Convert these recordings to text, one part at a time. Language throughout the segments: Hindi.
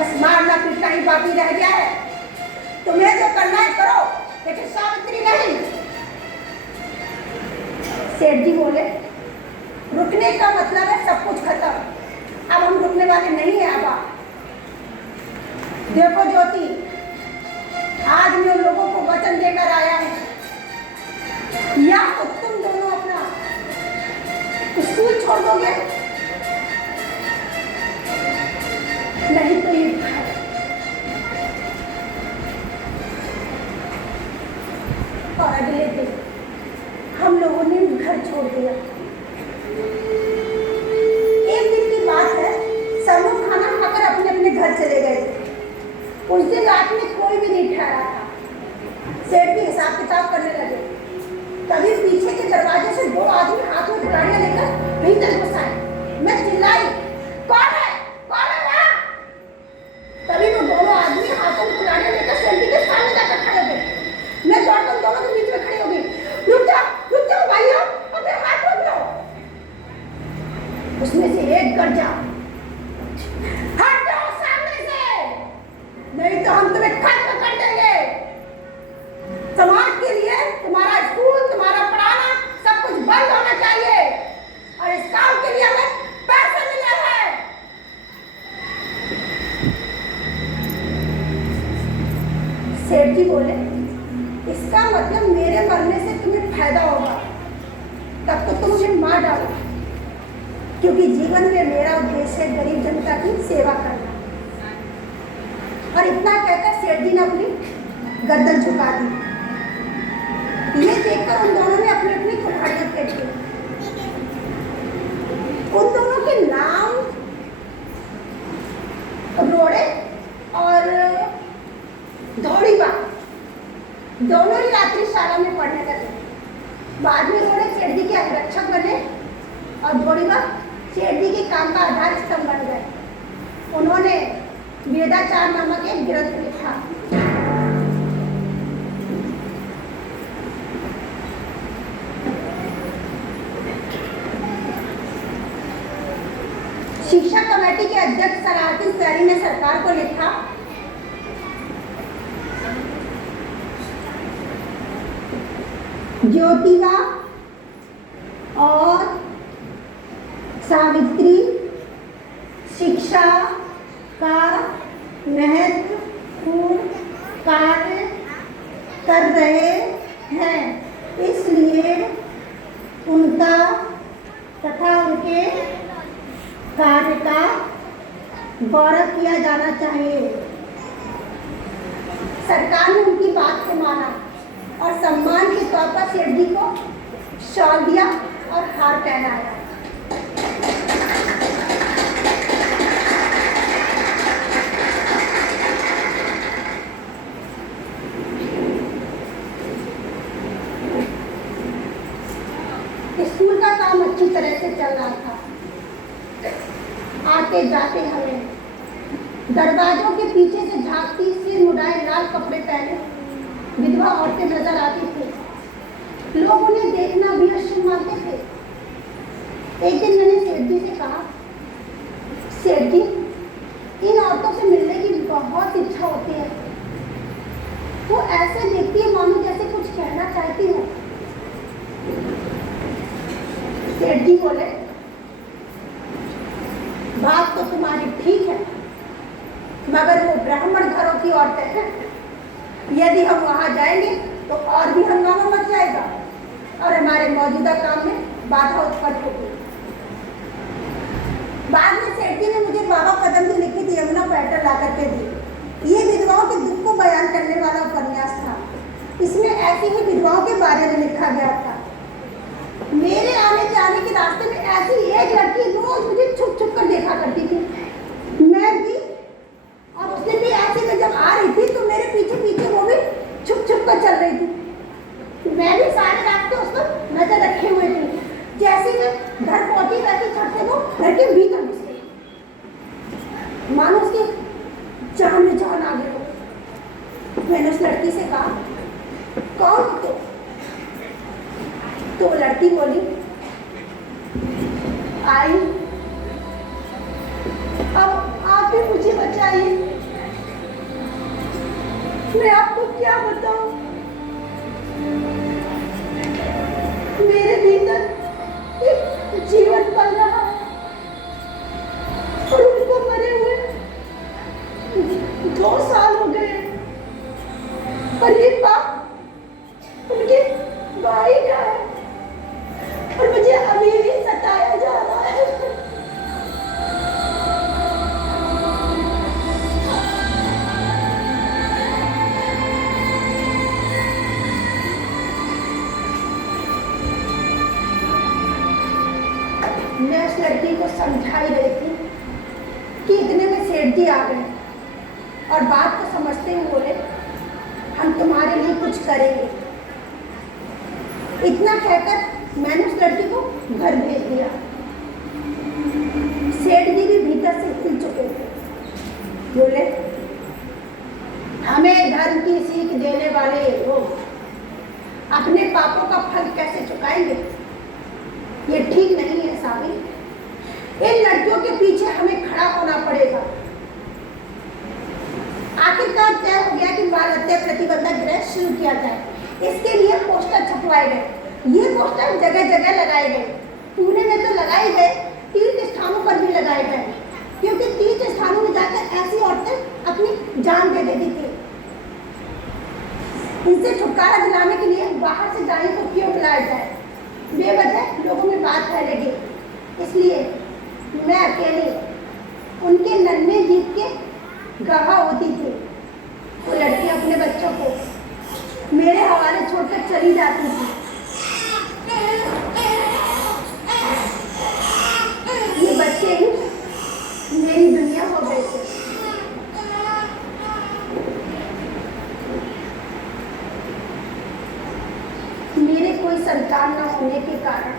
बस मारना पीटना ही बाकी रह गया है। तुम्हें जो करना है करो, लेकिन सावित्री नहीं। सेठ जी बोले, रुकने का मतलब है सब कुछ खत्म। अब हम रुकने वाले नहीं है। अब देखो ज्योति, आज मैं उन लोगों को वचन देकर आया हूं, या तो तुम दोनों अपना स्कूल छोड़ दोगे, नहीं तो ये और अगले दिन हम लोगों ने घर छोड़ दिया। एक दिन की बात है, सब लोग खाना खाकर अपने अपने घर चले गए थे। उस दिन रात में कोई भी नहीं ठहरा था। सेठ भी हिसाब किताब करने लगे, तभी पीछे के दरवाजे से दो आदमी हाथ में कुल्हाड़ियां लेकर भीतर घुस आए। मैं चिल्लाई, कौन है, कौन है वहां? तभी वो दोनों आदमी हाथों में कुल्हाड़ियां लेकर सेठ जी के सामने जाकर खड़े थे। मैं दौड़कर दोनों के बीच में खड़ी हो गई। रुक जाओ भाइयों, अपने हाथ रोक लो। उसमें से एक गर्जा, हट जाओ सामने से, नहीं तो हम तुम्हें खत्म कर देंगे। समाज के लिए तुम्हारा स्कूल, तुम्हारा पढ़ाना सब कुछ बंद होना चाहिए, और इस काम के लिए हमें पैसे मिले हैं। सेठ जी बोले, इसका मतलब मेरे मरने से तुम्हें फायदा होगा, तब तो तुम मुझे मार डालो, क्योंकि जीवन में मेरा उद्देश्य है गरीब जनता की सेवा करना। और इतना कहकर सेठ जी ने अपनी गर्दन झुका दी। ये देखकर उन दोनों ने अपनी अपनी कुल्हाड़ियां फेंक दी। उन दोनों के नाम रोड़े और धौड़ीबा दोनों ही रात्रि शाला में पढ़ने लगे। बाद में रोड़े सेठ जी के अंगरक्षक बने और धौड़ीबा सेठ जी के काम का आधार स्तंभ बन गए। उन्होंने वेदाचार नामक एक ग्रंथ लिखा। शिक्षा कमेटी के अध्यक्ष सलाहउद्दीन सैरी ने सरकार को लिखा, ज्योतिबा और सावित्री शिक्षा का महत्वपूर्ण कार्य कर रहे हैं, इसलिए उनका तथा उनके कार्य का गौरव किया जाना चाहिए। सरकार ने उनकी बात को माना और सम्मान के तौर पर सेठ जी को शॉल दिया और हार पहनाया। स्कूल का काम अच्छी तरह से चल रहा था। आते जाते हमें दरवाजों के पीछे से झांकती, सिर मुड़ाए, लाल कपड़े पहने विधवा औरतें नजर आती थी। लोग उन्हें देखना भी अशुभ मानते थे। एक दिन मैंने सेठ जी से कहा, सेठ जी, इन औरतों से मिलने की बहुत इच्छा होती है। वो ऐसे देखती है मानो जैसे कुछ कहना चाहती है। सेठ जी बोले, बात तो तुम्हारी ठीक है, मगर वो ब्राह्मण घरों की औरतें हैं। यदि हम वहां जाएंगे तो और भी हंगामा मच जाएगा और हमारे मौजूदा काम में बाधा उत्पन्न होगी। बाद में सेठ जी ने मुझे बाबा कदम की लिखित यमुना पैटर्न ला करके दी। ये विधवाओं के दुख को बयान करने वाला उपन्यास था। इसमें ऐसी ही विधवाओं के बारे में लिखा गया था। मेरे आने जाने के रास्ते में ऐसी एक लड़की रोज मुझे छुप छुप कर देखा करती थी। मैं भी, और उसने भी ऐसे में जब आ रही थी तो मेरे पीछे पीछे वो भी छुप छुप कर चल रही थी। मैं भी सारे रास्ते उस पर नजर रखे हुए थे। जैसे मैं घर पहुंची वैसे छत से वो घर के भीतर घुस गई, मानो उसकी जान में जान आ गई। मैंने उस लड़की से कहा, कौन हो तुम? तो वो लड़की बोली, आई, अब आप भी मुझे बचाइए। मैं आपको क्या बताऊं, मेरे भीतर एक जीवन पल रहा है और उनको मरे हुए 2 साल हो गए और ये बात उनके भाई का है और मुझे अभी भी सताया जा रहा है। मैं उस लड़की को समझा ही रही थी कि इतने में सेठ जी आ गए और बात को समझते हुए बोले, हम तुम्हारे लिए कुछ करेंगे। इतना कहकर मैंने उस लड़की को घर भेज दिया। सेठ जी भी भीतर से हिल चुके थे। बोले, हमें धर्म की सीख देने वाले लोग अपने पापों का फल कैसे चुकाएंगे? ये ठीक नहीं है साबिर। इन लड़कियों के पीछे हमें खड़ा होना पड़ेगा। आखिरकार तय हो गया कि बाल हत्या प्रतिबंधक गृह शुरू किया जाए। इसके लिए पोस्टर छपवाए गए। ये पोस्टर जगह जगह लगाए गए। पुणे में तो लगाए गए, तीर्थ स्थानों पर भी लगाए गए, क्योंकि तीर्थ स्थानों में जाकर ऐसी औरतें अपनी जान दे देती थी। इनसे छुटकारा दिलाने के लिए बाहर से दाई को क्यों बुलाया जाए? बेवजह लोगों में बात फैलेगी, इसलिए मैं अकेली उनके नन्हे जीत के गवाह होती थी। वो लड़की अपने बच्चों को मेरे हवाले छोड़कर चली जाती थी। ये बच्चे ही मेरी दुनिया हो गए थे। मेरे कोई संतान न होने के कारण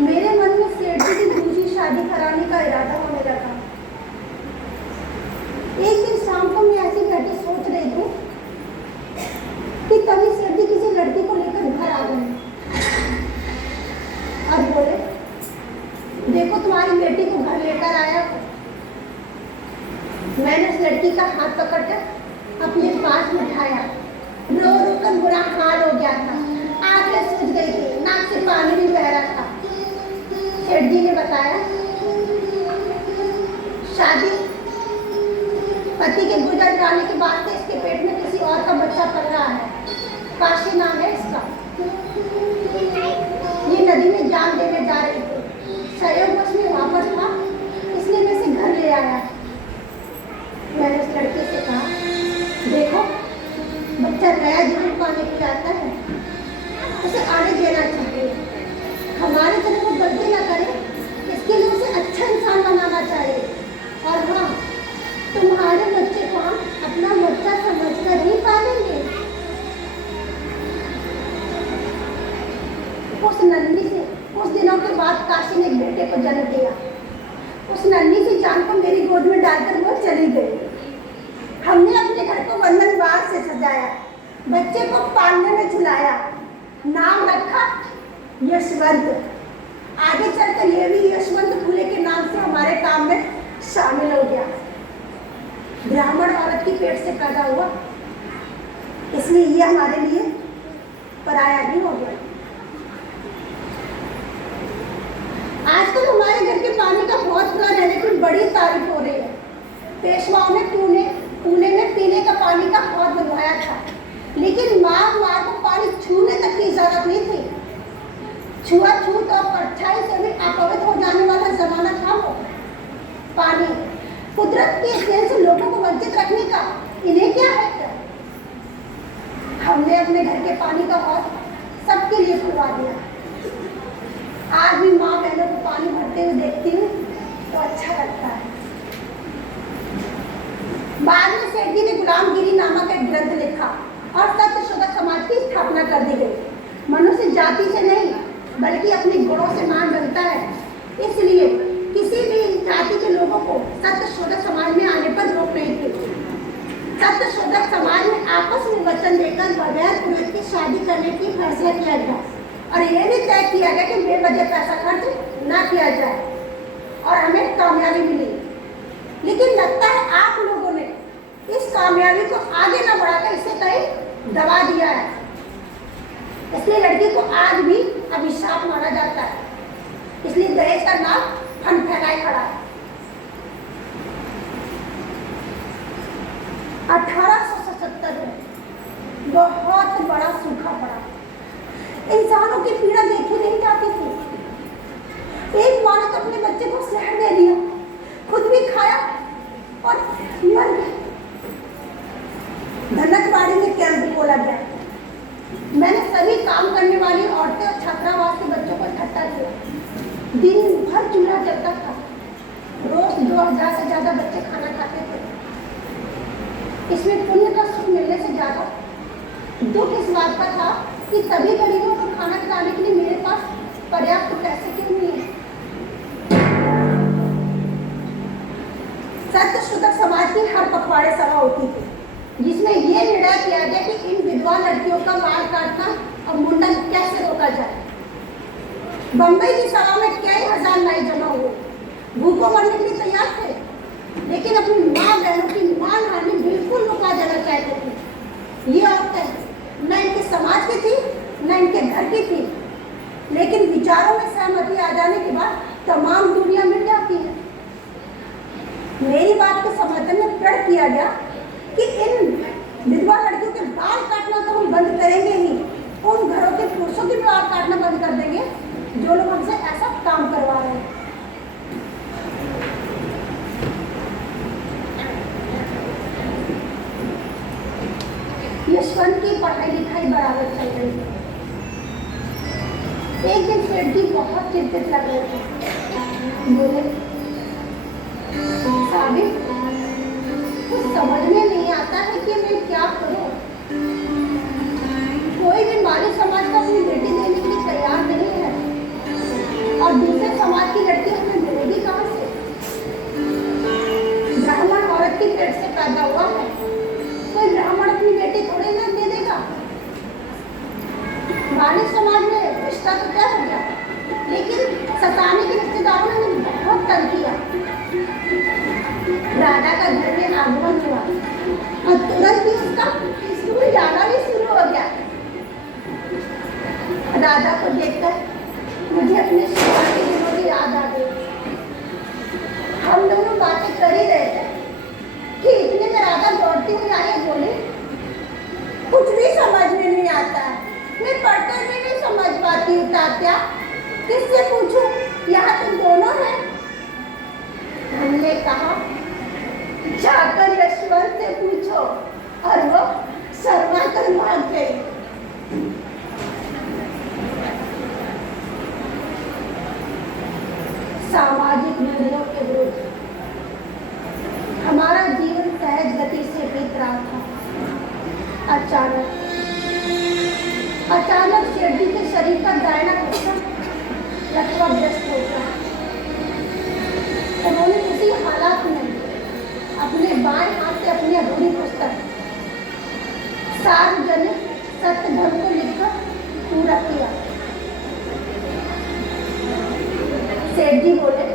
मेरे मन में सेठ जी की दूसरी शादी कराने का इरादा होने लगा। एक दिन शाम को मैं ऐसी बैठी सोच रही थी कि तभी सेठ जी किसी लड़की को लेकर घर आ गए और बोले, देखो तुम्हारी बेटी को घर लेकर आया। मैंने उस लड़की का हाथ पकड़कर अपने पास बिठाया। रो रो कर बुरा हाल हो गया था, आंखें सूज गई थी, नाक से पानी भी बह रहा था। सेठ जी ने बताया, शादी पति के गुजर जाने के बाद से इसके पेट में किसी और का बच्चा पल रहा है। काशी नाम है इसका। ये नदी में जान देने जा रही थी। संयोगवश में वहां पर था, इसलिए मैं इसे घर ले आया। मैंने उस लड़के से कहा, देखो बच्चा नया जीवन पाने के लिए आता है, उसे आने देना चाहिए। हमारे तरफ वो गलती ना करे, इसके लिए उसे अच्छा इंसान बनाना चाहिए। और हाँ, तुम्हारे बच्चे को हम अपना बच्चा समझकर ही पालेंगे। उस नन्ही से कुछ दिनों के बाद काशी ने एक बेटे को जन्म दिया। उस नन्ही सी जान को मेरी गोद में डालकर वो चली गई। हमने अपने घर को वंदनवार से सजाया, बच्चे को पालने में झुलाया, नाम रखा यशवंत। आगे चलकर यह भी यशवंत फूले के नाम से हमारे काम में शामिल हो गया। ब्राह्मण औरत की पेट से पैदा हुआ, इसलिए ये हमारे लिए पराया भी हो गया। आजकल हमारे घर के पानी का बहुत बुरा रहने की बड़ी तारीफ हो रही है। पेशवाओं ने पुणे में पीने का पानी का बहुत बनवाया था, लेकिन माँ को पानी छूने तक की इजाजत नहीं थी। छुआछूत और परछाई से भी अपवित्र हो जाने वाला जमाना था वो। पानी कुदरत के स्नेह से लोगों को वंचित रखने का इन्हें क्या है? क्या हमने अपने घर के पानी का हौज सबके लिए खुलवा दिया। आज भी माँ बहनों को पानी भरते हुए देखती हूँ तो अच्छा लगता है। बाद में सेठ जी ने गुलामगिरी नामक एक ग्रंथ लिखा और सत्यशोधक समाज की स्थापना कर दी गई। मनुष्य जाति से नहीं बल्कि अपने गुणों से मान बनता है, इसलिए किसी भी जाति के लोगों को सत्यशोधक समाज में आने पर रोक नहीं थी। सत्यशोधक समाज में आपस में वचन देकर बगैर पुरुष की शादी करने की फैसला किया गया और यह भी तय किया गया कि बेवजह पैसा खर्च ना किया जाए और हमें कामयाबी मिली। लेकिन लगता है आप लोगों ने इस कामयाबी कामयाबी को आगे न बढ़ाकर इसे कहीं दबा दिया है। इसलिए लड़की को आज भी अभिशाप माना जाता है, इसलिए दहेज का नाम फन फैलाए खड़ा है। 1877 में बहुत बड़ा सूखा पड़ा। इंसानों की पीड़ा देखी नहीं जाती थी। एक माँ ने तो अपने बच्चे को जहर दे दिया, खुद भी खाया और मर गया। धनकवाड़ी में कैंप खोला गया। मैंने सभी काम करने वाली औरतें और छात्रावास के बच्चों को इकट्ठा किया। दिन भर चूल्हा जलता था। रोज 2000 से ज्यादा बच्चे खाना खाते थे। इसमें पुण्य का सुख मिलने से ज्यादा दुख इस बात का था कि सभी गरीबों को खाना खिलाने के लिए मेरे पास पर्याप्त पैसे क्यों नहीं है। सत्यशोधक समाज की हर पखवाड़े सभा होती थी, जिसमें यह निर्णय किया गया कि इन विधवा लड़कियों का बाल काटना और मुंडन कैसे रोका जाए। बंबई की सभा में कई हजार नाई जमा हुए, भूखों मरने के लिए तैयार थे, लेकिन अपनी माँ बहनों की मान हानि बिल्कुल रुका देना चाहते थे। ये औरतें न इनके समाज की थी न इनके घर की थी, लेकिन विचारों में सहमति आ जाने के बाद तमाम दूरियां मिट जाती हैं। मेरी बात के समर्थन में प्रण किया गया कि इन विधवा लड़कियों के बाल काटना तो हम बंद करेंगे ही, उन घरों के पुरुषों के बाल काटना बंद कर देंगे जो लोग हमसे ऐसा काम करवा रहे हैं। यशवंत की पढ़ाई लिखाई बराबर चल रही थी। एक दिन सेठ जी बहुत चिंतित लग रहे थे। बोले, साबित कुछ समझ में नहीं आता है कि मैं क्या करूं। कोई भी माली समाज को अपनी बेटी देने के लिए तैयार नहीं है और दूसरे समाज की लड़की हमें मिलेगी कहां से। ब्राह्मण औरत की पेट से पैदा हुआ है, कोई ब्राह्मण अपनी बेटी थोड़ी ना दे देगा। माली समाज में रिश्ता तो तय हो गया, लेकिन सताने के रिश्तेदारों ने बहुत तंग किया। राधा का घर में आगमन हुआ और तुरंत ही उसका स्कूल जाना भी शुरू हो गया। राधा को देखकर मुझे अपने शुरुआत के दिनों की याद आ गई। हम दोनों बातें कर ही रहे थे कि इतने में राधा दौड़ती हुई आई, बोली, कुछ भी समझ में नहीं आता है, मैं पढ़कर भी नहीं समझ पाती हूँ तात्या, किससे पूछूं, यहाँ तुम दोनों हैं। हमने कहा, जाकर यशवंत से पूछो, और वो शर्मा कर भाग गई। सामाजिक मूल्यों के विरुद्ध हमारा जीवन सहज गति से बीत रहा था। अचानक सेठ जी के शरीर का दाहिना हिस्सा लकवाग्रस्त हो गया। उन्होंने उसी हालात में अपने बाएं हाथ से अपनी अधूरी पुस्तक सार्वजनिक सत्य धर्म को लिखकर पूरा किया। सेठ जी बोले,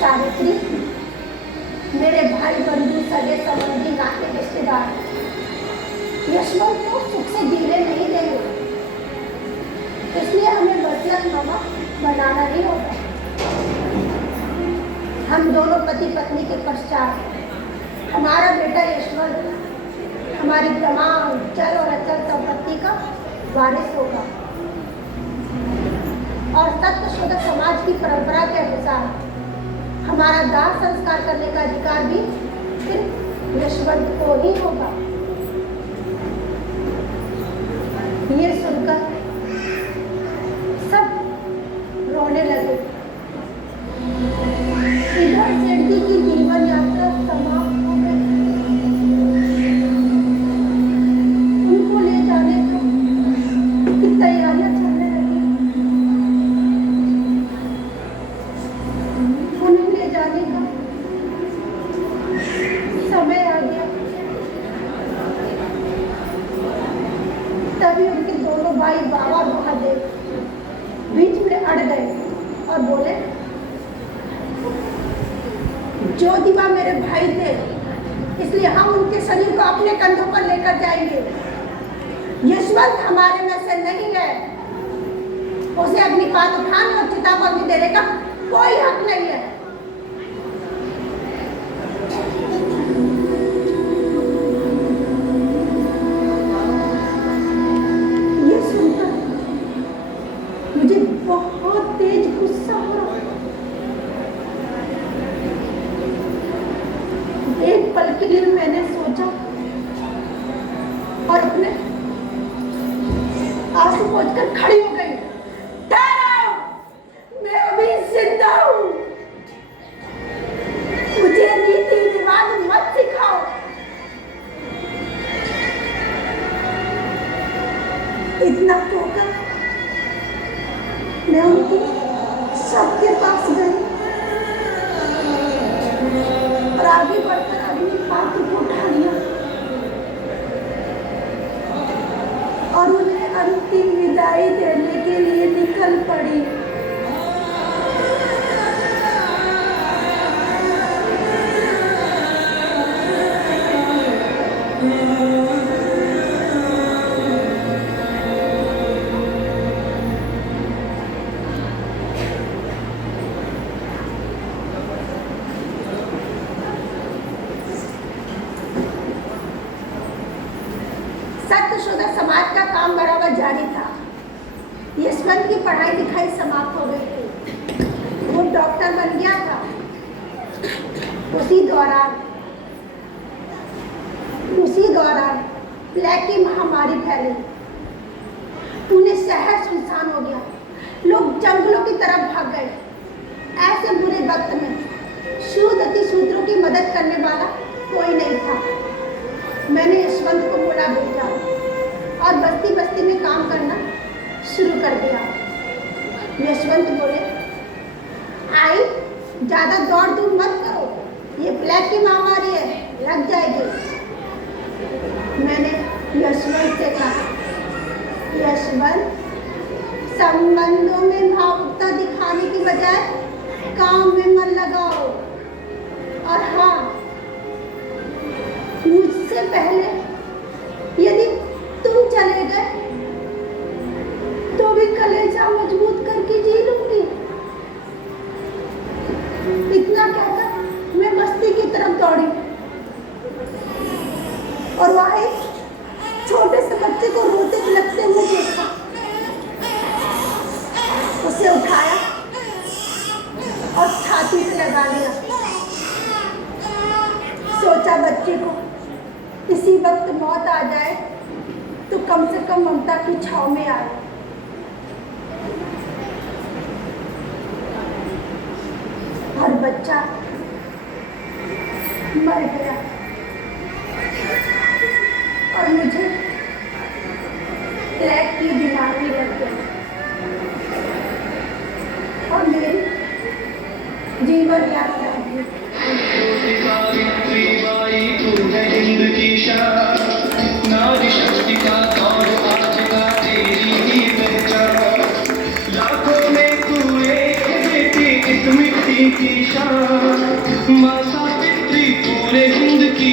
सावित्री, मेरे भाई बंधु सगे संबंधी नाते रिश्तेदार यशवंत को सुख से जीने नहीं देंगे, इसलिए हमें बदलानामा बनाना ही होगा। हम दोनों पति पत्नी के पश्चात हमारा बेटा यशवंत हमारी तमाम चल और अचल संपत्ति का वारिस होगा और सत्यशोधक समाज की परंपरा के अनुसार हमारा दाह संस्कार करने का अधिकार भी सिर्फ यशवंत को ही होगा। ये सुनकर सब रोने लगे। इधर सेठ जी की जीवन यात्रा समाप्त हो गई। उनको ले जाने की तैयारियां चलने लगी। उन्हें ले जाने का समय आ गया। तभी उनके दोनों भाई बाबा महादेव बीच में अड़ गए और बोले, ज्योतिबा मेरे भाई थे, इसलिए हम उनके शरीर को अपने कंधों पर लेकर जाएंगे। यशवंत हमारे में से नहीं है, उसे अग्निपात उठाने और चिता पर भी देने का कोई हक नहीं है। ये सुनकर मुझे बहुत तेज गुस्सा हुआ। एक पल के लिए मैंने सोचा और अपने आंसू पोंछकर खड़ी हो गई। ठहरो, मैं अभी जिंदा हूं, मुझे रीति रिवाज मत सिखाओ। इतना कहकर मैं उनके सबके पास गई और आगे बढ़कर अग्निपात्र को उठा लिया और उन्हें अंतिम विदाई देने के लिए निकल पड़ी। सत्यशोधक समाज का काम बराबर जारी था। यशवंत की पढ़ाई लिखाई समाप्त हो गई थी, वो डॉक्टर बन गया था। उसी दौरान प्लेग की महामारी फैली। पुणे शहर सुनसान हो गया, लोग जंगलों की तरफ भाग गए। ऐसे बुरे वक्त में शूद्र अति शूद्रों की मदद करने वाला कोई नहीं था। मैंने यशवंत को बुला भेजा और बस्ती बस्ती में काम करना शुरू कर दिया। यशवंत बोले, आई ज्यादा दौड़ धूप मत करो, ये प्लेग की महामारी है, लग जाएगी। मैंने यशवंत से कहा, यशवंत, संबंधों में भावुकता दिखाने की बजाय काम में मन लगाओ। और हाँ, मुझसे पहले यदि तुम चले गए तो भी कलेजा मजबूत करके जी लूंगी। इतना कहकर मैं बस्ती की तरफ दौड़ी और वहां एक छोटे से बच्चे को रोते बिलखते हुए देखा। उसे उठाया और छाती से लगा लिया। सोचा बच्चे को इसी वक्त मौत आ जाए तो कम से कम ममता की छाव में आए। और बच्चा मर गया और मुझे प्लेग की बीमारी लग गई और मेरी जीवन यात्रा नारी शक्ति का दौर आज का तेरी ही पहचान। लाखों में तू एक बेटी, इस मिट्टी की शान। माँ सावित्री पूरे हिंद की